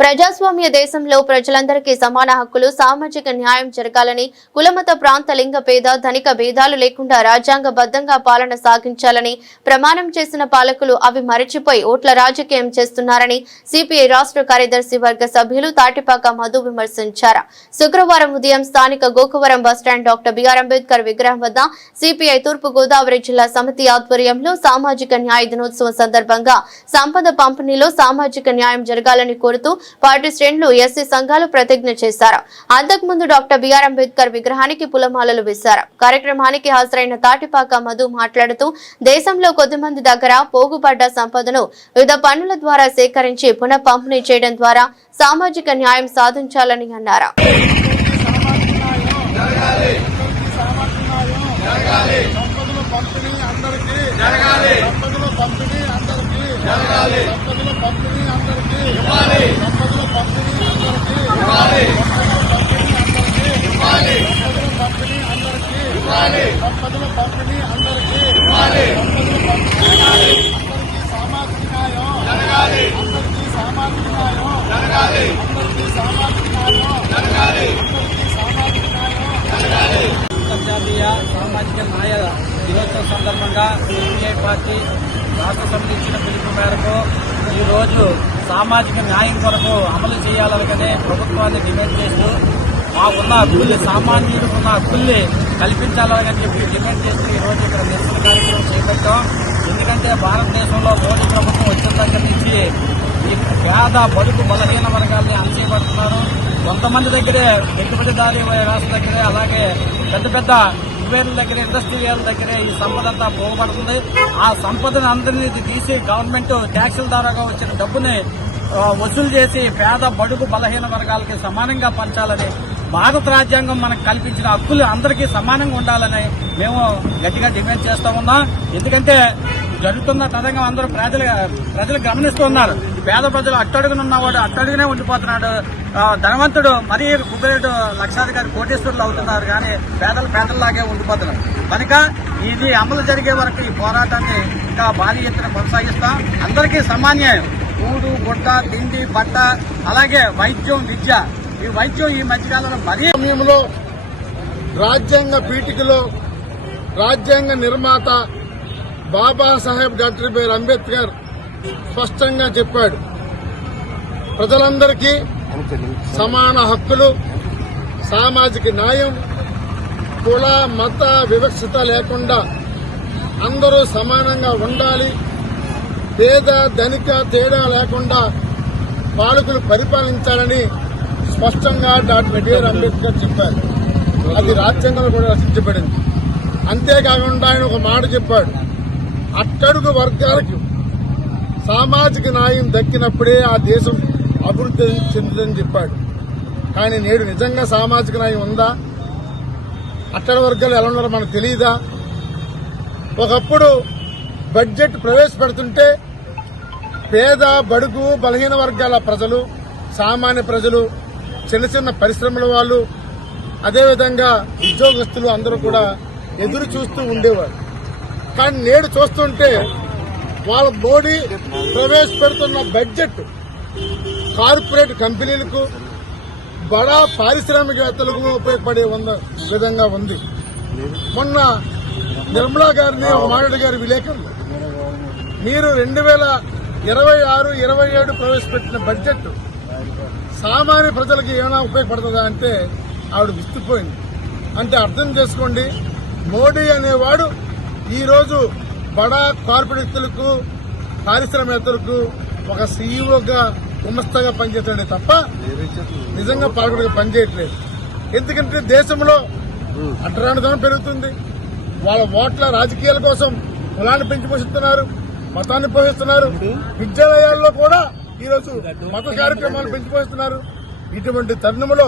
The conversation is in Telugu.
ప్రజాస్వామ్య దేశంలో ప్రజలందరికీ సమాన హక్కులు, సామాజిక న్యాయం జరగాలని, కులమత ప్రాంత లింగ భేద ధనిక భేదాలు లేకుండా రాజ్యాంగబద్ధంగా పాలన సాగించాలని ప్రమాణం చేసిన పాలకులు అవి మరిచిపోయి ఓట్ల రాజకీయం చేస్తున్నారని సిపిఐ రాష్ట్ర కార్యదర్శి వర్గ సభ్యులు తాటిపాక మధు విమర్శించారు. శుక్రవారం ఉదయం స్థానిక Gokavaram bus stand doctor BR Ambedkar విగ్రహం వద్ద సిపిఐ తూర్పు గోదావరి జిల్లా సమితి ఆధ్వర్యంలో సామాజిక న్యాయ దినోత్సవం సందర్భంగా సంపద పంపిణీలో సామాజిక న్యాయం జరగాలని కోరుతూ పార్టీ శ్రేణులు ఎస్సీ సంఘాలు ప్రతిజ్ఞ చేశారు. అంతకుముందు డాక్టర్ బిఆర్ అంబేద్కర్ విగ్రహానికి పూలమాలలు వేశారు. కార్యక్రమానికి హాజరైన తాటిపాక మధు మాట్లాడుతూ దేశంలో కొద్దిమంది దగ్గర పోగుపడ్డ సంపదను వివిధ పన్నుల ద్వారా సేకరించి పునః పంపిణీ చేయడం ద్వారా సామాజిక న్యాయం సాధించాలని అన్నారు. అంతర్జాతీయ సామాజిక న్యాయ దినోత్సవం సందర్భంగా సిపిఐ పార్టీ రాష్ట్ర సమితి ఇచ్చిన పిలుపు మేరకు ఈరోజు సామాజిక న్యాయం కొరకు అమలు చేయాలనుకునే ప్రభుత్వాన్ని డిమాండ్ చేస్తూ మాకున్న హక్కుల్ని, సామాన్యుడుకున్న హక్కుల్ని కల్పించాలని చెప్పి డిమాండ్ చేస్తూ ఈరోజు ఇక్కడ నిరసన కార్యక్రమం చేపట్టాం. ఎందుకంటే భారతదేశంలో మోడీ ప్రభుత్వం వచ్చిన దగ్గర నుంచి ఈ పేద బడుగు బలహీన వర్గాల్ని అణచివేయబడుతున్నారు. కొంతమంది దగ్గరే పెట్టుబడిదారీ రాష్ట్ర దగ్గరే, అలాగే పెద్ద పెద్ద యువేల దగ్గర, ఇండస్ట్రియల్ దగ్గరే ఈ సంపద అంతా పోగబడుతుంది. ఆ సంపదను అందరినీ తీసి గవర్నమెంట్ ట్యాక్సుల ద్వారా వచ్చిన డబ్బుని వసూలు చేసి పేద బడుగు బలహీన వర్గాలకి సమానంగా పంచాలని, భారత రాజ్యాంగం మనకు కల్పించిన హక్కులు అందరికీ సమానంగా ఉండాలని మేము గట్టిగా డిమాండ్ చేస్తా ఉన్నాం. ఎందుకంటే జరుగుతున్న తదంగం అందరూ ప్రజలు గమనిస్తూ ఉన్నారు. పేద ప్రజలు అట్టడుగునున్నవాడు అట్టడుగునే ఉండిపోతున్నాడు. ధనవంతుడు మరీ కుబేరుడు లక్షాధికారి కోటేశ్వరులు అవుతున్నారు, కానీ పేదల్లాగే ఉండిపోతున్నారు. కనుక ఇది అమలు జరిగే వరకు ఈ పోరాటాన్ని ఇంకా భారీ ఎత్తున కొనసాగిస్తాం. అందరికీ సమాన్యాయం, కూడు, గుడ్డ, తిండి, బట్ట, అలాగే వైద్యం, విద్య. ఈ వైద్యం ఈ మధ్యకాలంలో మరీ సమయంలో రాజ్యాంగ పీఠికలో రాజ్యాంగ నిర్మాత బాబాసాహెబ్ డాక్టర్ బిఆర్ అంబేద్కర్ స్పష్టంగా చెప్పాడు, ప్రజలందరికీ సమాన హక్కులు, సామాజిక న్యాయం, కుల మత వివక్షత లేకుండా అందరూ సమానంగా ఉండాలి, పేద ధనిక తేడా లేకుండా పాలకులు పరిపాలించాలని స్పష్టంగా డాక్టర్ బిఆర్ అంబేద్కర్ చెప్పారు. అది రాజ్యాంగంలో కూడా రచించబడింది. అంతేకాకుండా ఆయన ఒక మాట చెప్పాడు, అట్టడుగు వర్గాలకు సామాజిక న్యాయం దక్కినప్పుడే ఆ దేశం అభివృద్ధి చెందుతుందని చెప్పాడు. కానీ నేడు నిజంగా సామాజిక న్యాయం ఉందా? అట్టడి వర్గాలు ఎలా ఉన్నారో మనకు తెలియదా? ఒకప్పుడు బడ్జెట్ ప్రవేశపెడుతుంటే పేద బడుగు బలహీన వర్గాల ప్రజలు, సామాన్య ప్రజలు, చిన్న చిన్న పరిశ్రమల వాళ్ళు, అదేవిధంగా ఉద్యోగస్తులు అందరూ కూడా ఎదురు చూస్తూ ఉండేవారు. కానీ నేడు చూస్తుంటే వాళ్ళ మోడీ ప్రవేశపెడుతున్న బడ్జెట్ కార్పొరేట్ కంపెనీలకు, బడా పారిశ్రామికవేత్తలకు ఉపయోగపడే విధంగా ఉంది. మొన్న నిర్మలా గారిని మాట్లాడి గారి విలేకరులు, మీరు 2026-27 ప్రవేశపెట్టిన బడ్జెట్ సామాన్య ప్రజలకు ఏమైనా ఉపయోగపడుతుందా అంటే ఆవిడ విస్తుపోయింది. అంటే అర్థం చేసుకోండి, మోడీ అనేవాడు ఈరోజు బడా కార్పొరేట్లకు, పారిశ్రామికవేత్తలకు ఒక సీఈఓగా గుమస్తాగా పనిచేస్తాడే తప్ప నిజంగా పాలకుడిగా పనిచేయట్లేదు. ఎందుకంటే దేశంలో అడ్డరానిదనం పెరుగుతుంది. వాళ్ళ ఓట్ల రాజకీయాల కోసం కులాన్ని పెంచి పోషిస్తున్నారు, మతాన్ని పోషిస్తున్నారు. విద్యాలయాల్లో కూడా ఈరోజు మత కార్యక్రమాలు పెంచి పోషిస్తున్నారు. ఇటువంటి తరుణంలో